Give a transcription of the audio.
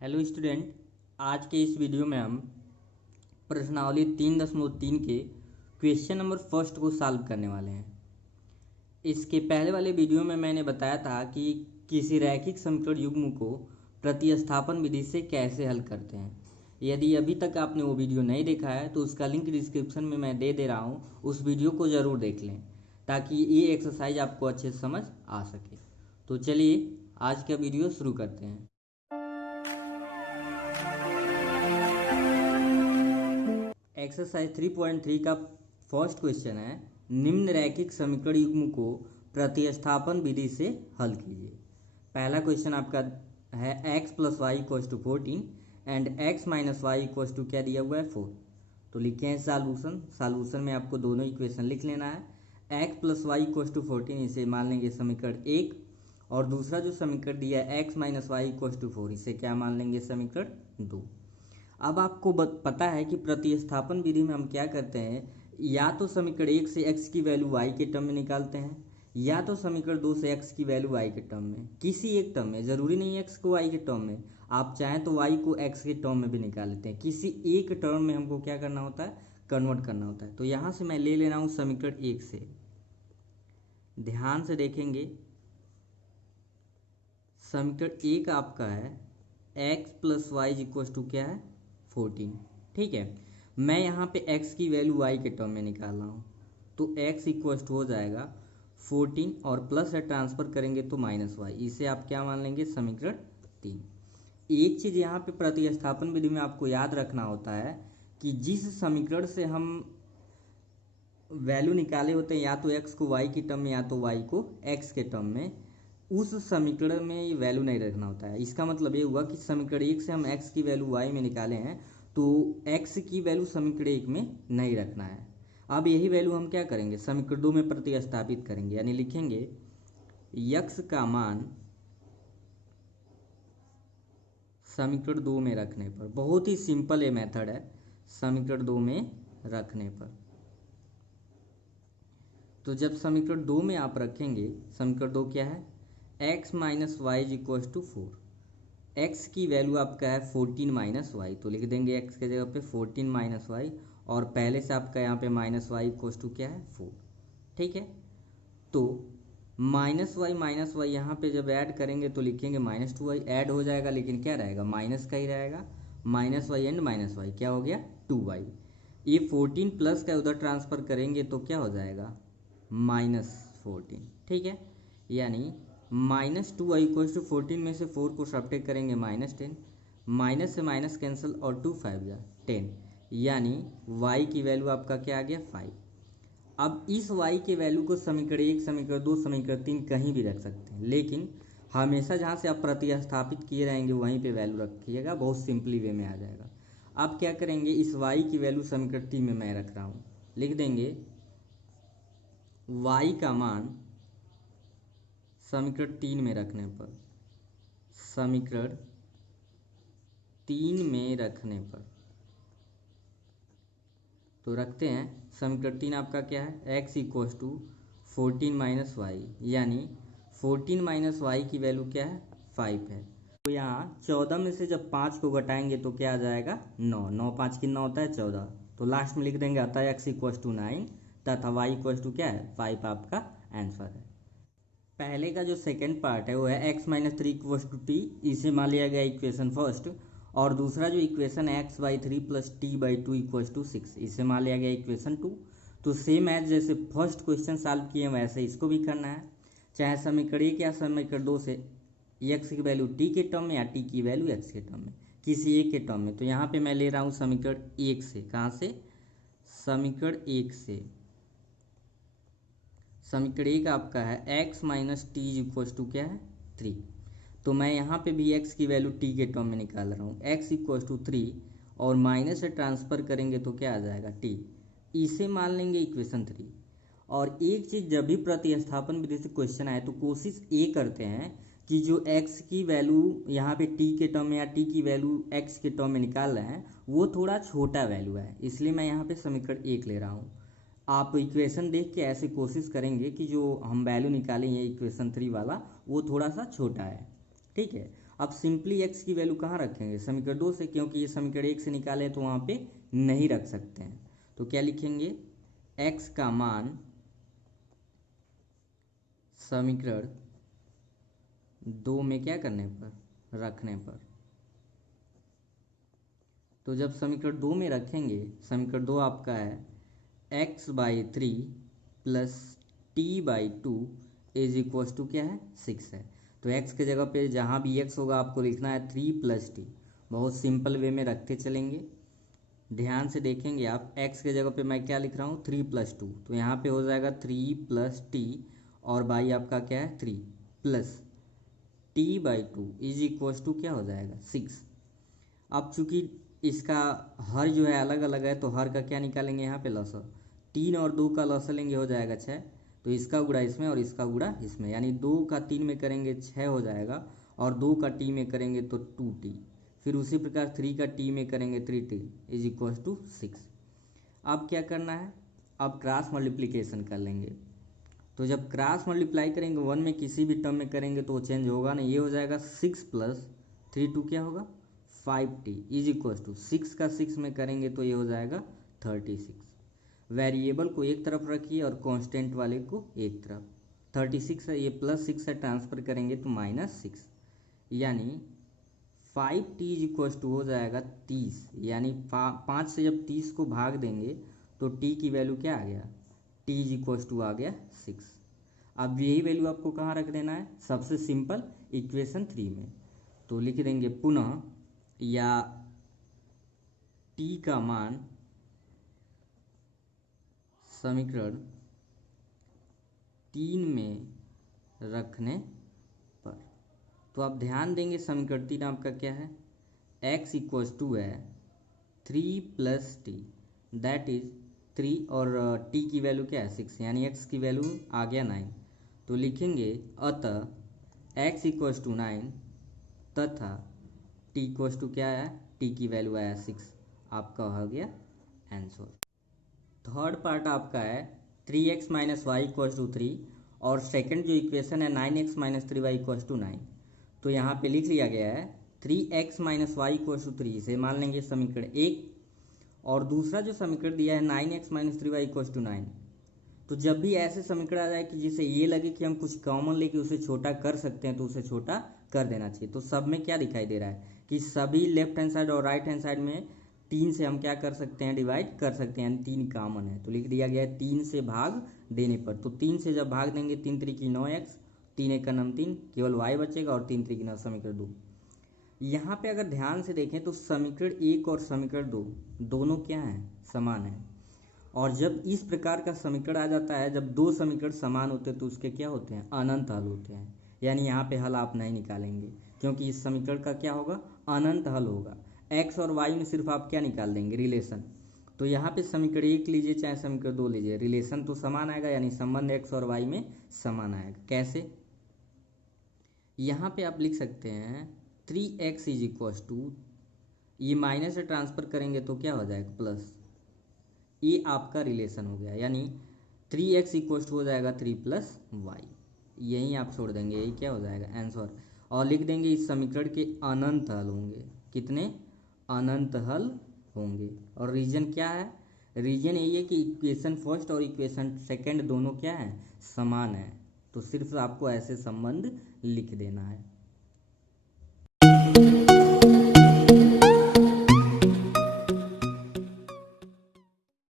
Hello student, आज के इस वीडियो में हम प्रश्नावली 3.3 के क्वेश्चन नंबर फर्स्ट को सॉल्व करने वाले हैं। इसके पहले वाले वीडियो में मैंने बताया था कि किसी रैखिक समीकरण युग्म को प्रतिस्थापन विधि से कैसे हल करते हैं। यदि अभी तक आपने वो वीडियो नहीं देखा है तो उसका लिंक डिस्क्रिप्शन में मैं दे रहा हूँ, उस वीडियो को ज़रूर देख लें ताकि ये एक्सरसाइज आपको अच्छे से समझ आ सके। तो चलिए आज का वीडियो शुरू करते हैं। एक्सरसाइज 3.3 का फर्स्ट क्वेश्चन है, निम्न रैखिक समीकरण युग्म को प्रतिस्थापन विधि से हल कीजिए। पहला क्वेश्चन आपका है x plus y equal to 14 and x minus y equal to क्या दिया हुआ है 4। तो लिखे हैं सॉल्यूशन में आपको दोनों इक्वेशन लिख लेना है। x plus y equal to 14 इसे मान लेंगे समीकरण 1, और दूसरा जो समीकरण दिया है x minus y equal to 4 इसे क्या मान लेंगे समीकरण 2। अब आपको पता है कि प्रतिस्थापन विधि में हम क्या करते हैं, या तो समीकरण 1 से x की वैल्यू y के टर्म में निकालते हैं, या तो समीकरण 2 से x की वैल्यू y के टर्म में, किसी एक टर्म में। ज़रूरी नहीं है x को y के टर्म में, आप चाहें तो y को x के टर्म में भी निकाल लेते हैं। किसी एक टर्म में हमको क्या करना होता है, कन्वर्ट करना होता है। तो यहाँ से मैं ले रहा हूँ समीकरण 1 से, ध्यान से देखेंगे। समीकरण 1 आपका है x plus y equal to क्या है 14। ठीक है, मैं यहाँ पे x की वैल्यू y के टर्म में निकाल रहा हूँ, तो x इक्वल टू हो जाएगा 14 और प्लस से ट्रांसफर करेंगे तो माइनस वाई, इसे आप क्या मान लेंगे समीकरण 3। एक चीज़ यहाँ पे प्रतिस्थापन विधि में आपको याद रखना होता है कि जिस समीकरण से हम वैल्यू निकाले होते हैं, या तो x को y की टर्म में या तो y को x के टर्म में, उस समीकरण में ये वैल्यू नहीं रखना होता है। इसका मतलब ये हुआ कि समीकरण 1 से हम x की वैल्यू y में निकाले हैं, तो x की वैल्यू समीकरण 1 में नहीं रखना है। अब यही वैल्यू हम क्या करेंगे, समीकरण 2 में प्रतिस्थापित करेंगे, यानी लिखेंगे x का मान समीकरण 2 में रखने पर। बहुत ही सिंपल ये मेथड है, समीकरण 2 में रखने पर। तो जब समीकरण 2 में आप रखेंगे, समीकरण 2 क्या है, x minus y equal to 4। X की वैल्यू आपका है 14 माइनस वाई, तो लिख देंगे x के जगह पे 14 माइनस वाई, और पहले से आपका यहाँ पे माइनस वाई इक्वल टू क्या है 4। ठीक है, तो माइनस वाई यहाँ पे जब ऐड करेंगे तो लिखेंगे -2y, ऐड हो जाएगा लेकिन क्या रहेगा, माइनस का ही रहेगा। Minus y and minus y क्या हो गया 2y। ये 14 प्लस का उधर ट्रांसफ़र करेंगे तो क्या हो जाएगा -14। ठीक है, यानी -2y इक्वल टू 14 में से 4 को सब्ट्रैक्ट करेंगे -10, माइनस से माइनस कैंसिल और 2 5 जा 10, यानी y की वैल्यू आपका क्या आ गया 5। अब इस y के वैल्यू को समीकरण 1, समीकरण 2, समीकरण 3 कहीं भी रख सकते हैं, लेकिन हमेशा जहाँ से आप प्रतिस्थापित किए रहेंगे वहीं पे वैल्यू रखिएगा, बहुत सिंपली वे में आ जाएगा। आप क्या करेंगे, इस y की वैल्यू समीकरण 3 में मैं रख रहा हूँ, लिख देंगे y का मान समीकरण 3 में रखने पर, समीकरण 3 में रखने पर तो रखते हैं। समीकरण 3 आपका क्या है, x equal to 14 minus y, यानी 14 माइनस वाई की वैल्यू क्या है 5 है। तो यहाँ 14 में से जब 5 को घटाएंगे तो क्या आ जाएगा 9, 9 5 कितना होता है 14, तो लास्ट में लिख देंगे अतः x इक्वल टू 9 तथा y इक्वल टू क्या है 5 आपका आंसर है। पहले का जो सेकेंड पार्ट है वो है x minus 3 equal to T, इसे मान लिया गया इक्वेशन फर्स्ट, और दूसरा जो इक्वेशन है x/3 plus t/2 equal to 6, इसे मान लिया गया इक्वेशन 2। तो सेम एज जैसे फर्स्ट क्वेश्चन सॉल्व किए वैसे इसको भी करना है, चाहे समीकरण 1 या समीकरण 2 से x की वैल्यू t के टर्म में या t की वैल्यू x के टर्म में, किसी एक के टर्म में। तो यहाँ पे मैं ले रहा हूँ समीकरण 1 से, कहाँ से, समीकरण 1 से। समीकरण 1 आपका है x minus T equal to क्या है 3, तो मैं यहाँ पे भी x की वैल्यू t के टर्म में निकाल रहा हूँ, x इक्वल टू 3 और माइनस से ट्रांसफ़र करेंगे तो क्या आ जाएगा t, इसे मान लेंगे इक्वेशन 3। और एक चीज़, जब भी प्रतिस्थापन विधि से क्वेश्चन आए तो कोशिश ये करते हैं कि जो x की वैल्यू यहाँ पे t के टर्म में या t की वैल्यू x के टर्म में निकाल रहे हैं वो थोड़ा छोटा वैल्यू है, इसलिए मैं यहाँ पे समीकरण 1 ले रहा हूँ। आप इक्वेशन देख के ऐसे कोशिश करेंगे कि जो हम वैल्यू निकालें ये इक्वेशन 3 वाला वो थोड़ा सा छोटा है। ठीक है, अब सिंपली x की वैल्यू कहाँ रखेंगे, समीकरण 2 से, क्योंकि ये समीकरण 1 से निकाले तो वहाँ पे नहीं रख सकते हैं। तो क्या लिखेंगे, x का मान समीकरण 2 में क्या करने पर, रखने पर। तो जब समीकरण 2 में रखेंगे, समीकरण 2 आपका है x/3 plus t/2 is equals to क्या है, 6 है। तो x के जगह पे जहाँ भी x होगा आपको लिखना है 3 + t। बहुत सिंपल वे में रखते चलेंगे। ध्यान से देखेंगे आप, x के जगह पे मैं क्या लिख रहा हूँ, 3 + 2। तो यहाँ पे हो जाएगा 3 + t और बाई आपका क्या है 3 plus t/2 is equals to क्या हो जाएगा 6। अब चूंकि इसका हर जो है अलग अलग है तो हर का क्या निकालेंगे यहाँ पे लसा, 3 और 2 का लसा लेंगे हो जाएगा 6। तो इसका गुणा इसमें और इसका गुणा इसमें, यानी 2 का 3 में करेंगे 6 हो जाएगा और 2 का t में करेंगे तो 2t। फिर उसी प्रकार 3 का t में करेंगे 3t इज इक्वल टू 6। अब क्या करना है, अब क्रॉस मल्टीप्लिकेशन कर लेंगे। तो जब क्रॉस मल्टीप्लाई करेंगे 1 में किसी भी टर्म में करेंगे तो वो चेंज होगा नहीं, ये हो जाएगा 6 + 3 2 क्या होगा 5t इज इक्वल टू 6 का 6 में करेंगे तो ये हो जाएगा 36। वेरिएबल को एक तरफ रखिए और कांस्टेंट वाले को एक तरफ। 36 है, ये +6 से ट्रांसफर करेंगे तो -6, यानी 5t इज इक्वल टू हो जाएगा 30। यानी 5 से जब 30 को भाग देंगे तो t की वैल्यू क्या आ गया, t इज इक्वल टू आ गया 6। अब यही वैल्यू आपको कहाँ रख देना है, सबसे सिंपल इक्वेशन 3 में। तो लिख देंगे पुनः या t का मान समीकरण 3 में रखने पर। तो आप ध्यान देंगे समीकरण 3 आपका क्या है, x इक्वल्स टू है 3 + t दैट इज 3 और t की वैल्यू क्या है 6, यानी x की वैल्यू आ गया 9। तो लिखेंगे अतः x इक्वल्स टू 9 तथा t इक्वल्स टू क्या है, t की वैल्यू आया 6। आपका हो गया आंसर। थर्ड पार्ट आपका है 3x - y = 3 और सेकंड जो इक्वेशन है 9x - 3y = 9। तो यहाँ पे लिख लिया गया है 3x - y = 3 से मान लेंगे समीकरण 1, और दूसरा जो समीकरण दिया है 9x - 3y = 9। तो जब भी ऐसे समीकरण आ जाए कि जिसे ये लगे कि हम कुछ कॉमन लेके उसे छोटा कर सकते हैं तो उसे छोटा कर देना चाहिए। तो सब में क्या दिखाई दे रहा है कि सभी लेफ्ट हैंड साइड और राइट हैंड साइड में 3 से हम क्या कर सकते हैं, डिवाइड कर सकते हैं, यानी 3 कॉमन है। तो लिख दिया गया है 3 से भाग देने पर। तो 3 से जब भाग देंगे 3 3 की 9x, 3 1 का 3, केवल y बचेगा और 3 3 की 9 समीकरण 2। यहाँ पे अगर ध्यान से देखें तो समीकरण 1 और समीकरण 2 दोनों क्या हैं, समान है। और जब इस प्रकार का समीकरण आ जाता है, जब दो समीकरण समान होते हैं तो उसके क्या होते हैं, अनंत हल होते हैं। यानी यहाँ पे हल आप नहीं निकालेंगे क्योंकि इस समीकरण का क्या होगा, अनंत हल होगा। x और y में सिर्फ आप क्या निकाल देंगे, रिलेशन। तो यहाँ पे समीकरण 1 लीजिए चाहे समीकरण 2 लीजिए, रिलेशन तो समान आएगा, यानी संबंध x और y में समान आएगा। कैसे, यहाँ पे आप लिख सकते हैं 3x इज इक्वस टू, ये माइनस से ट्रांसफर करेंगे तो क्या हो जाएगा प्लस, ये आपका रिलेशन हो गया। यानी 3x इक्वल टू हो जाएगा 3 + y। यहीं आप छोड़ देंगे, यही क्या हो जाएगा आंसर। और लिख देंगे इस समीकरण के अनंत हल होंगे। कितने अनंत हल होंगे। और रीजन क्या है, रीजन यही है कि इक्वेशन फर्स्ट और इक्वेशन सेकंड दोनों क्या है, समान है। तो सिर्फ आपको ऐसे संबंध लिख देना है।